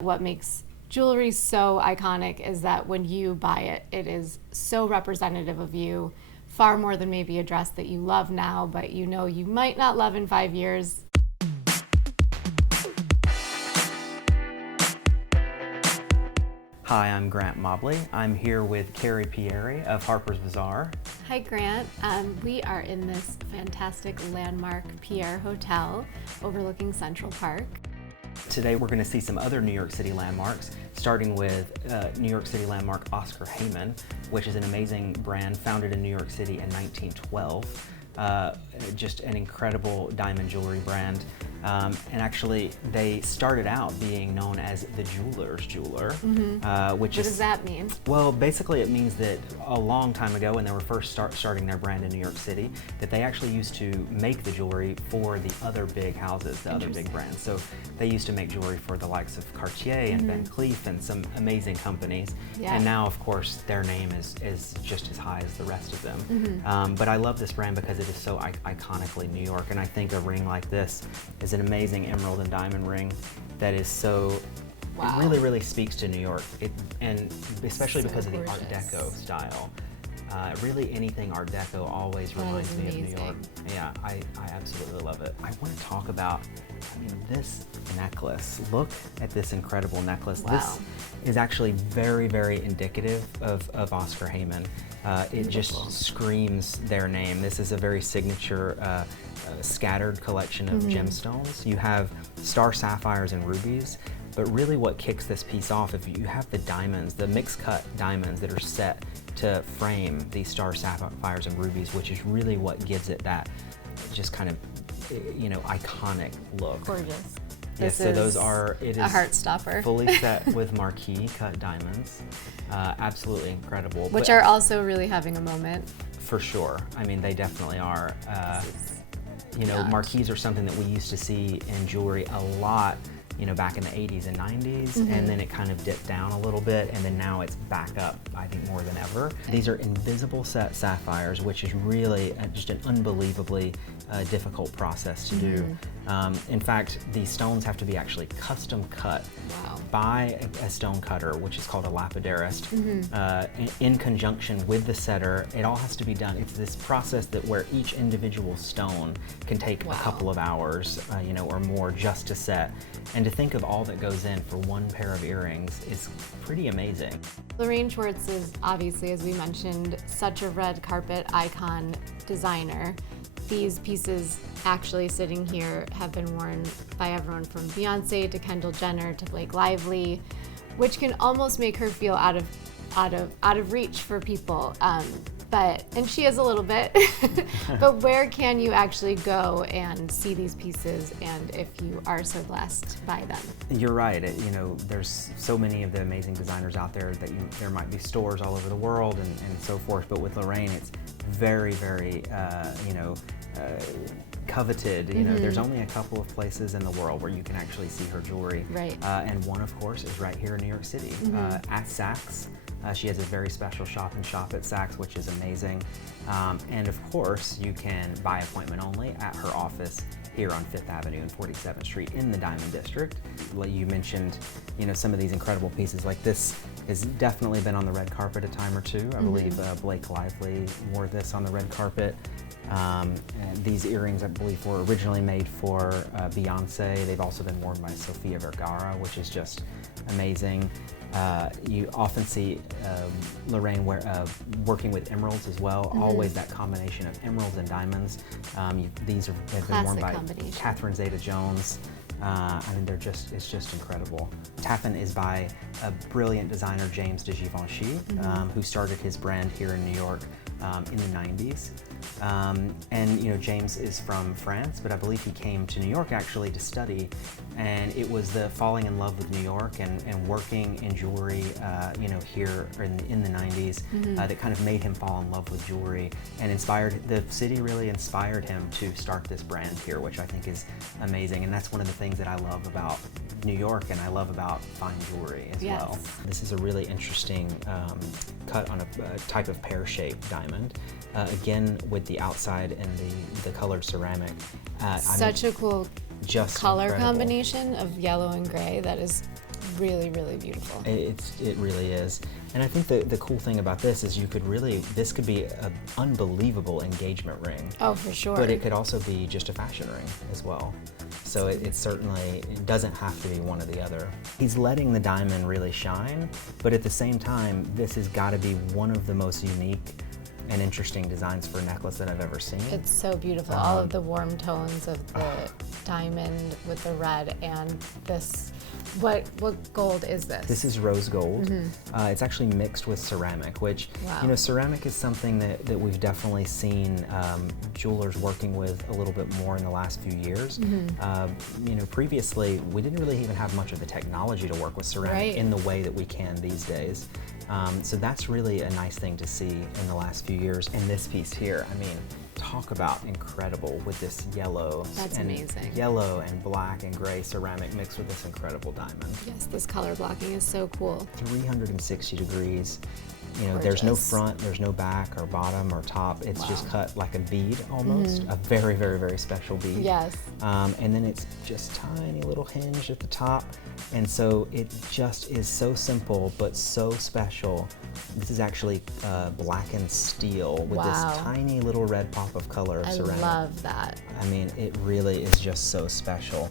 What makes jewelry so iconic is that when you buy it, it is so representative of you, far more than maybe a dress that you love now, but you know you might not love in 5 years. Hi, I'm Grant Mobley. I'm here with Carrie Pieri of Harper's Bazaar. Hi Grant, we are in this fantastic landmark Pierre Hotel overlooking Central Park. Today we're going to see some other New York City landmarks, starting with New York City landmark Oscar Heyman, which is an amazing brand founded in New York City in 1912. Just an incredible diamond jewelry brand. And actually, they started out being known as the jeweler's jeweler, What does that mean? Well, basically it means that a long time ago, when they were first starting their brand in New York City, that they actually used to make the jewelry for the other big houses, the other big brands. So they used to make jewelry for the likes of Cartier and Van Cleef and some amazing companies. Yeah. And now, of course, their name is just as high as the rest of them. But I love this brand because it is so iconically New York, and I think a ring like this is an amazing emerald and diamond ring that is so, Wow. it really speaks to New York, and especially So because of the Art gorgeous. Deco style. Really anything Art Deco always That reminds is me of New amazing. York. Yeah, I absolutely love it. I want to talk about, this necklace. Look at this incredible necklace. Wow. This is actually very, very indicative of Oscar Heyman. It just Beautiful. screams their name. This is a very signature scattered collection of gemstones. You have star sapphires and rubies, but really what kicks this piece off, if you have the diamonds, the mixed cut diamonds that are set to frame these star sapphires and rubies, which is really what gives it that just kind of, iconic look. Gorgeous. Yes, so those are, it is a heart stopper. fully set with marquee cut diamonds. Absolutely incredible. Which But are also really having a moment. for sure. I mean, they definitely are. Nuts. Marquees are something that we used to see in jewelry a lot, back in the 80s and 90s, and then it kind of dipped down a little bit, and then now it's back up, I think, more than ever. These are invisible set sapphires, which is really just an unbelievably difficult process to do. In fact, these stones have to be actually custom cut Wow. by a stone cutter, which is called a lapidarist, in conjunction with the setter. It all has to be done. It's this process that where each individual stone can take Wow. a couple of hours, or more just to set. And to think of all that goes in for one pair of earrings is pretty amazing. Lorraine Schwartz is obviously, as we mentioned, such a red carpet icon designer. These pieces actually sitting here have been worn by everyone from Beyonce to Kendall Jenner to Blake Lively, which can almost make her feel out of reach for people. And she is a little bit, but where can you actually go and see these pieces, and if you are so blessed by them? You're right. There's so many of the amazing designers out there that there might be stores all over the world and so forth. But with Lorraine, it's very, very, coveted. There's only a couple of places in the world where you can actually see her jewelry. Right. And one, of course, is right here in New York City at Saks. She has a very special shop and shop at Saks, which is amazing. And of course, you can buy appointment only at her office here on 5th Avenue and 47th Street in the Diamond District. Like you mentioned, some of these incredible pieces like this has definitely been on the red carpet a time or two. I believe Blake Lively wore this on the red carpet. And these earrings, I believe, were originally made for Beyonce. They've also been worn by Sofia Vergara, which is just amazing. You often see Lorraine working with emeralds as well. Always that combination of emeralds and diamonds. These have been worn Classic by combination. Catherine Zeta-Jones. It's just incredible. Taffin is by a brilliant designer, James de Geavonshi, who started his brand here in New York in the 90s. James is from France, but I believe he came to New York actually to study, and it was the falling in love with New York and working in jewelry, here in the 90s that kind of made him fall in love with jewelry, and the city really inspired him to start this brand here, which I think is amazing. And that's one of the things that I love about New York and I love about fine jewelry as Yes. well. This is a really interesting cut on a type of pear-shaped diamond. Again, with the outside and the colored ceramic. Such a cool just color incredible. combination of yellow and gray that is really, really beautiful. It really is. And I think the cool thing about this is this could be an unbelievable engagement ring. Oh, for sure. But it could also be just a fashion ring as well. So it certainly doesn't have to be one or the other. He's letting the diamond really shine, but at the same time, this has got to be one of the most unique and interesting designs for a necklace that I've ever seen. It's so beautiful. All of the warm tones of the diamond with the red and this. What gold is this? This is rose gold. It's actually mixed with ceramic, which, wow. Ceramic is something that we've definitely seen jewelers working with a little bit more in the last few years. Previously, we didn't really even have much of the technology to work with ceramic in the way that we can these days. So that's really a nice thing to see in the last few years. And this piece here, I mean, talk about incredible with this yellow. That's amazing. Yellow and black and gray ceramic mixed with this incredible diamond. Yes, this color blocking is so cool. 360 degrees. Gorgeous. There's no front, there's no back or bottom or top. It's just cut like a bead almost, a very, very, very special bead. Yes. And then it's just tiny little hinge at the top. And so it just is so simple, but so special. This is actually blackened steel with this tiny little red pop of color of ceramic. I love that. I mean, it really is just so special.